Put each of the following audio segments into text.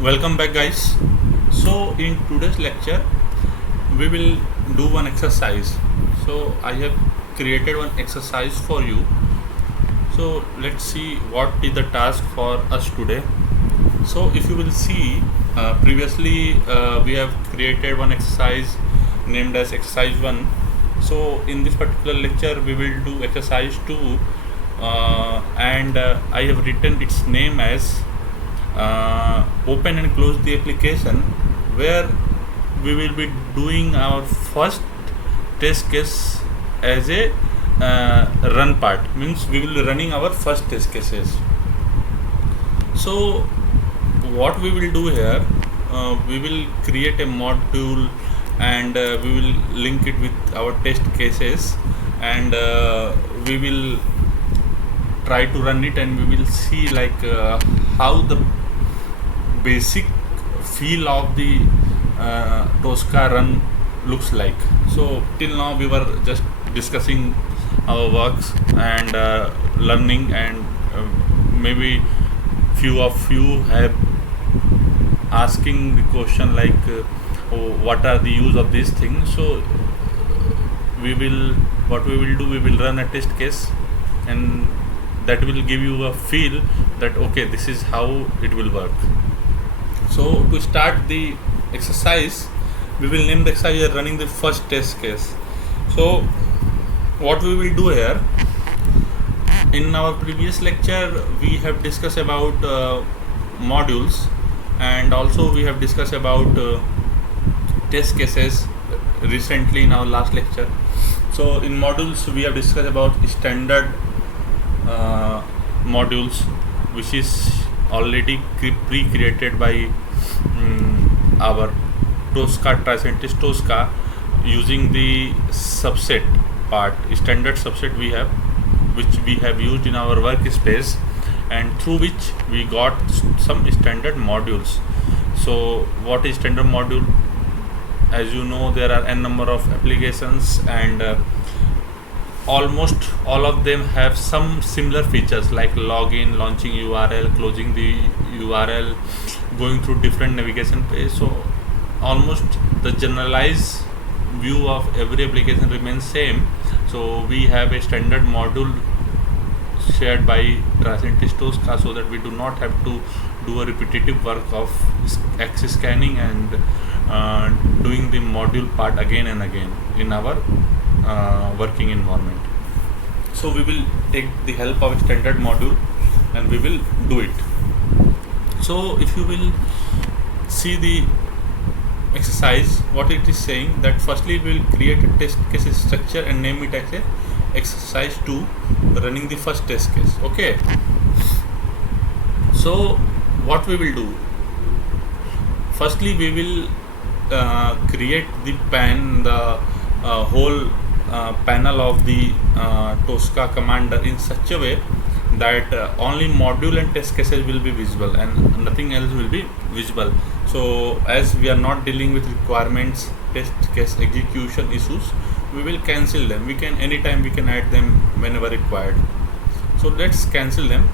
Welcome back, guys. So in today's lecture we will do one exercise. So I have created one exercise for you. So let's see what is the task for us today. So if you will see, previously we have created one exercise named as exercise 1. So in this particular lecture we will do exercise 2, and I have written its name as open and close the application, where we will be doing our first test case as a run part, means we will be running our first test cases. So what we will do here, we will create a module, and we will link it with our test cases, and we will try to run it, and we will see like how the basic feel of the Tosca run looks like. So till now we were just discussing our works and learning, and maybe few of you have asking the question like what are the use of these things. So we will what we will do, we will run a test case, and that will give you a feel that okay, this is how it will work. So to start the exercise, we will name the exercise as running the first test case. So what we will do here, in our previous lecture we have discussed about modules, and also we have discussed about test cases recently in our last lecture. So in modules we have discussed about standard modules, which is already pre-created by our Tosca Tricentis Tosca, using the subset part, standard subset we have, which we have used in our workspace, and through which we got some standard modules. So what is standard module? As you know, there are n number of applications, and almost all of them have some similar features like login, launching URL, closing the URL, going through different navigation page. So almost the generalized view of every application remains same. So we have a standard module shared by Tricentis Tosca, so that we do not have to do a repetitive work of axis scanning and doing the module part again and again in our working environment. So we will take the help of a standard module and we will do it. So if you will see the exercise, what it is saying, that firstly we will create a test case structure and name it as a exercise 2, running the first test case. Okay, so what we will do, firstly we will create the whole panel of the Tosca commander in such a way that only module and test cases will be visible and nothing else will be visible. So as we are not dealing with requirements, test case execution issues, we will cancel them. We can anytime we can add them whenever required. So let's cancel them.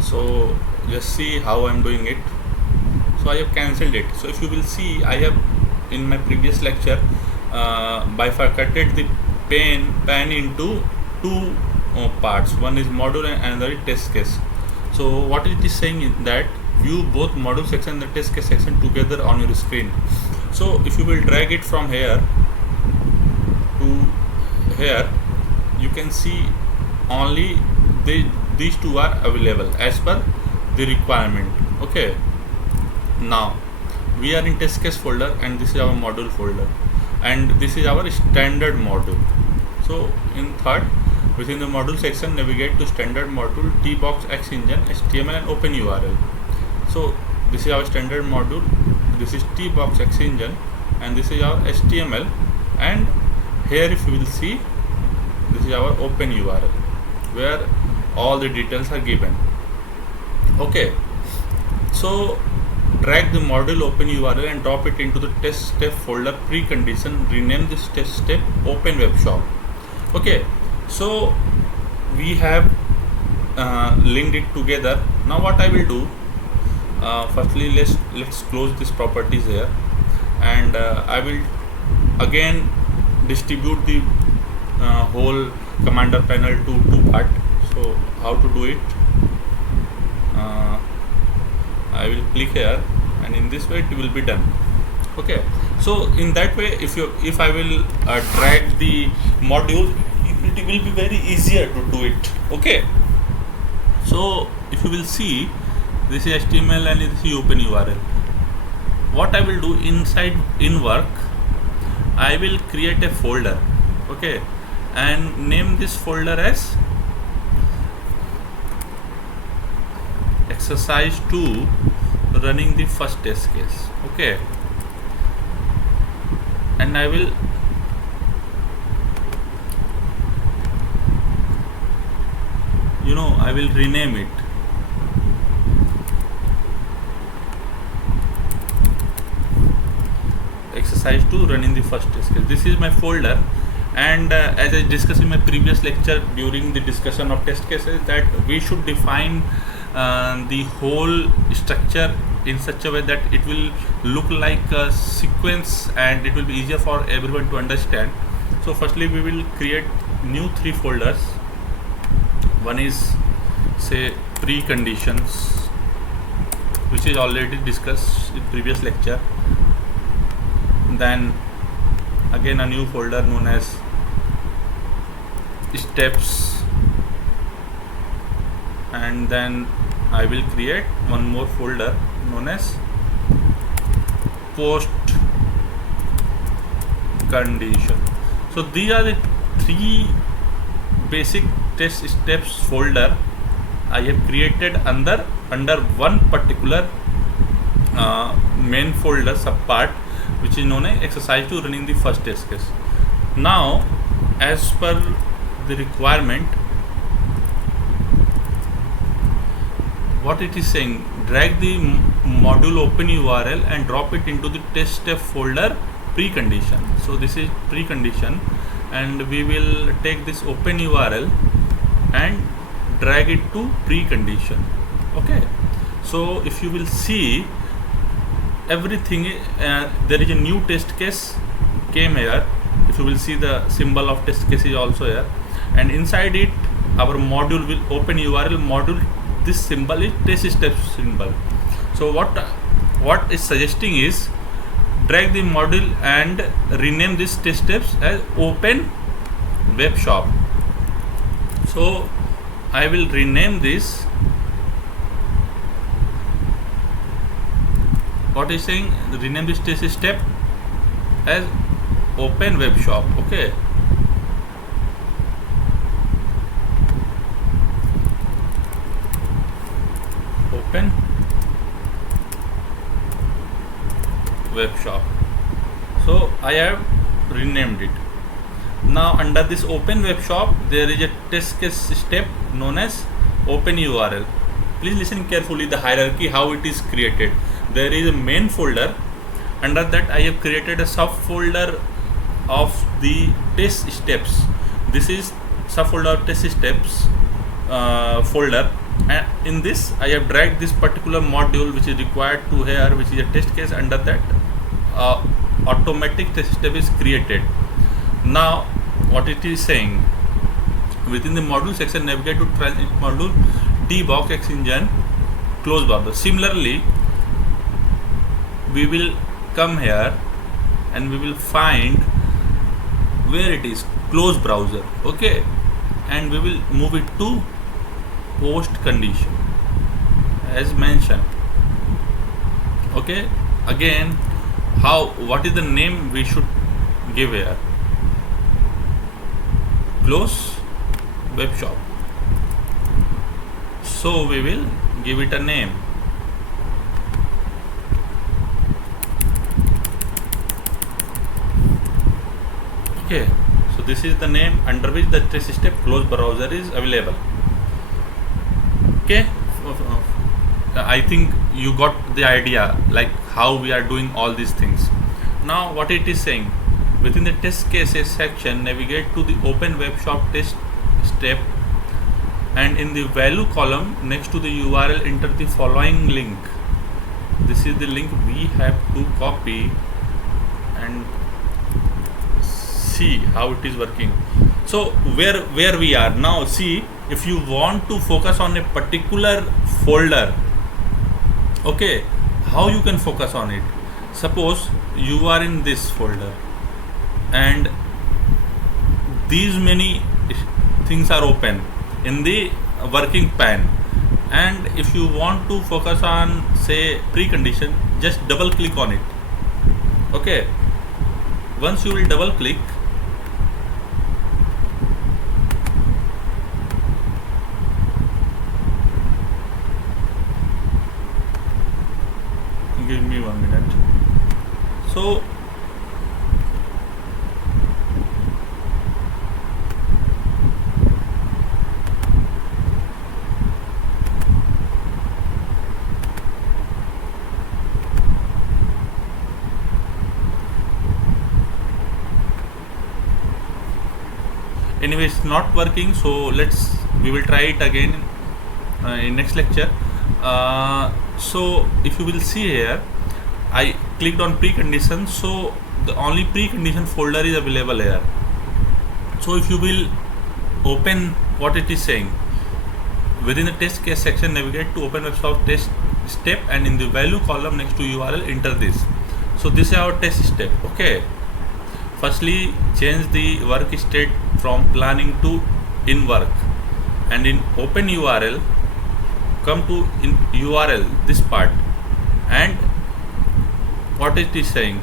So just see how I'm doing it. So I have cancelled it. So if you will see, I have in my previous lecture bifurcated the pan into two parts. One is module and another is test case. So what it is saying is that view both module section and the test case section together on your screen. So if you will drag it from here to here, you can see only these two are available as per the requirement. Okay, now we are in test case folder, and this is our module folder, and this is our standard module. So in third, within the module section, navigate to standard module, tbox, xengine, html and open URL. So this is our standard module, this is tbox, xengine, and this is our html, and here if you will see, this is our open URL where all the details are given. Okay, so drag the module open URL and drop it into the test step folder precondition. Rename this test step open web shop. Okay, so we have linked it together. Now what I will do, Firstly, let's close these properties here, and I will again distribute the whole commander panel to two part. So how to do it? uh, I will click here, and in this way it will be done. Okay, so in that way, if I will drag the module, it will be very easier to do it. Okay, so if you will see, this is HTML and this is open URL. What I will do inside in work, I will create a folder. Okay, and name this folder as exercise 2 running the first test case. Okay, and I will I will rename it. Exercise 2 running the first test case. This is my folder, and as I discussed in my previous lecture during the discussion of test cases, that we should define the whole structure in such a way that it will look like a sequence and it will be easier for everyone to understand. So firstly, we will create new 3 folders. One is, say, preconditions, which is already discussed in previous lecture. Then again a new folder known as steps, and then I will create one more folder known as post condition. So these are the 3 basic test steps folder I have created under one particular main folder subpart, which is known as exercise 2 running the first test case. Now, as per the requirement, what it is saying, drag the module open URL and drop it into the test step folder precondition. So this is precondition, and we will take this open URL and drag it to precondition. Okay, so if you will see everything, there is a new test case came here. If you will see, the symbol of test case is also here, and inside it our module will open URL module, this symbol is test step symbol. So what is suggesting is, drag the module and rename this test steps as open web shop. So I will rename this. What is saying, rename this test step as open web shop. Okay, open web shop. So I have renamed it. Now under this open web shop, there is a test case step known as open URL. Please listen carefully the hierarchy how it is created. There is a main folder. Under that I have created a subfolder of the test steps. This is subfolder of test steps folder, and in this I have dragged this particular module which is required to here, which is a test case. Under that automatic test step is created. Now what it is saying, within the module section navigate to module debug X engine close browser. Similarly, we will come here and we will find where it is close browser. Okay, and we will move it to post condition as mentioned. Okay, again, what is the name we should give here? Close web shop. So we will give it a name. Okay, so this is the name under which the test step close browser is available. Okay, I think you got the idea, like how we are doing all these things. Now what it is saying, within the test cases section navigate to the open web shop test step, and in the value column next to the URL enter the following link. this is the link we have to copy and see how it is working. So where we are now, see, if you want to focus on a particular folder, okay, how you can focus on it. Suppose you are in this folder and these many things are open in the working pan, and if you want to focus on say precondition, just double click on it. Okay, once you will double click, give me 1 minute. So anyway, it's not working, so we will try it again in next lecture. So if you will see here, I clicked on precondition, so the only precondition folder is available here. So if you will open what it is saying, within the test case section, navigate to open webshop test step, and in the value column next to URL, enter this. So this is our test step. Okay, firstly change the work state from planning to in work, and in open URL come to in URL this part, and what it is saying,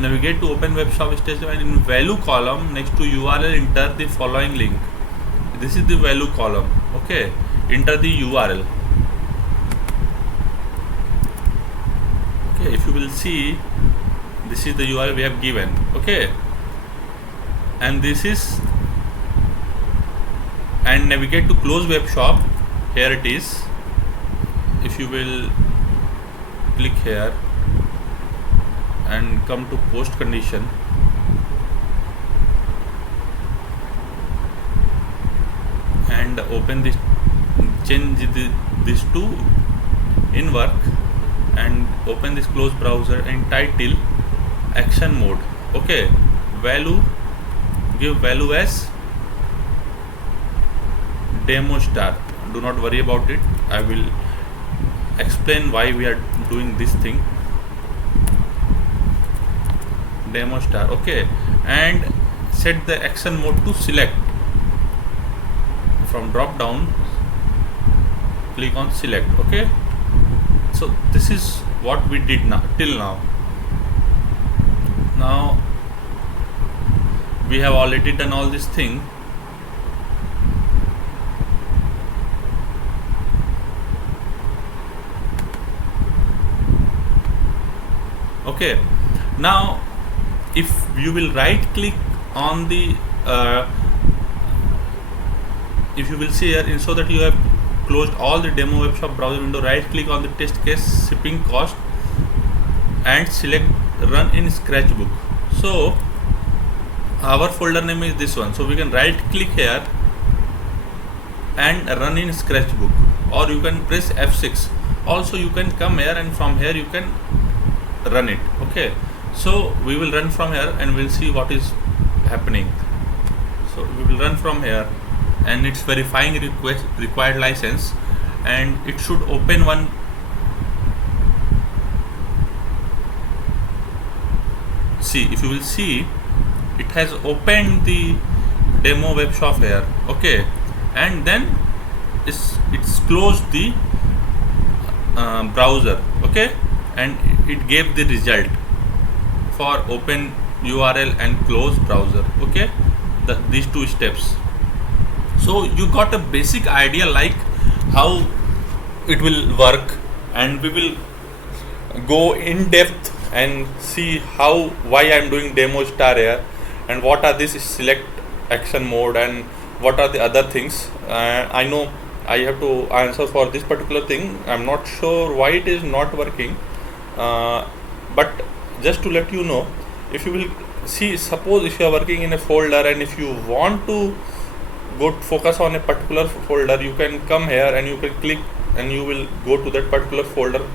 navigate to open web shop station, and in value column next to URL enter the following link. This is the value column. Okay, enter the URL. Okay, if you will see, this is the URL we have given. Okay, and this is, and navigate to close web shop. Here it is. If you will click here and come to post condition, and open this, change this to in work, and open this close browser and title action mode. Okay, value, give value as demo star. Do not worry about it, I will explain why we are doing this thing. Demo star. Okay, and set the action mode to select. From drop down, click on select. Okay, so this is what we did now till now. Now we have already done all this thing. Okay, now if you will right click on the if you will see here, so that you have closed all the demo web shop browser window, right click on the test case shipping cost and select run in scratchbook. So our folder name is this one, so we can right click here and run in scratchbook, or you can press F6. Also you can come here and from here you can run it. Okay, so we will run from here and we'll see what is happening. So we will run from here, and it's verifying required license, and it should open one. See, if you will see, it has opened the demo web shop here. Okay, and then it's closed the browser. Okay, and it gave the result for open URL and close browser. Okay, these two steps. So you got a basic idea like how it will work, and we will go in depth and see why I am doing demo star here, and what are this select action mode, and what are the other things. I know I have to answer for this particular thing. I'm not sure why it is not working, but just to let you know, if you will see, suppose if you are working in a folder and if you want to go focus on a particular folder, you can come here and you can click and you will go to that particular folder.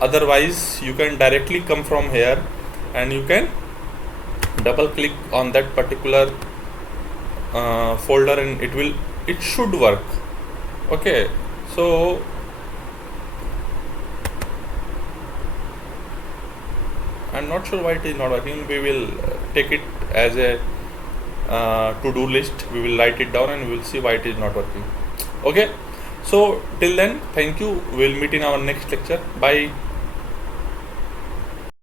Otherwise you can directly come from here and you can double click on that particular folder, and it should work. Okay, so I'm not sure why it is not working. We will take it as a to-do list. We will write it down and we will see why it is not working. Okay, so till then, thank you. We'll meet in our next lecture. Bye.